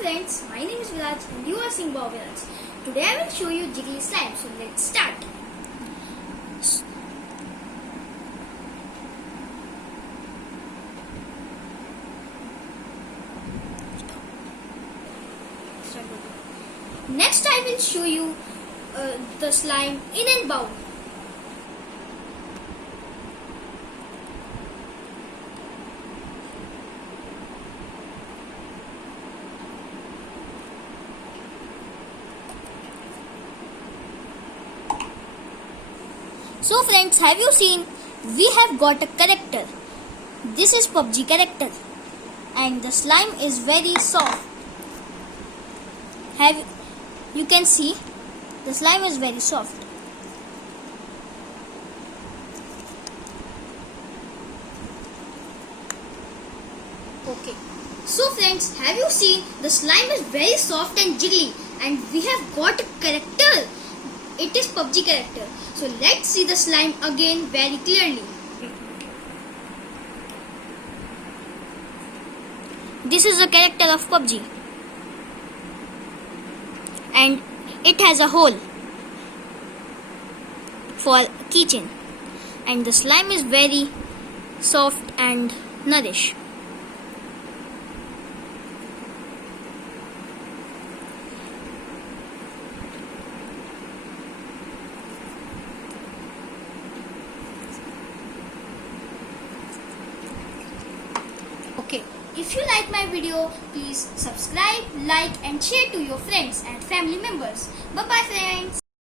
friends, my name is Viraj and you are seeing Bob Viraj. Today I will show you jigli slime. So let's start. Next I will show you the slime in a bowl. So friends, have you seen? We have got a character. This is PUBG character. And the slime is very soft. You can see the slime is very soft. Okay. So friends, have you seen? The slime is very soft and jiggly. And we have got a character. It is PUBG character. So let's see the slime again very clearly. This is the character of PUBG. And it has a hole for keychain. And the slime is very soft and nourish. Okay, if you like my video, please subscribe, like and share to your friends and family members. Bye bye friends.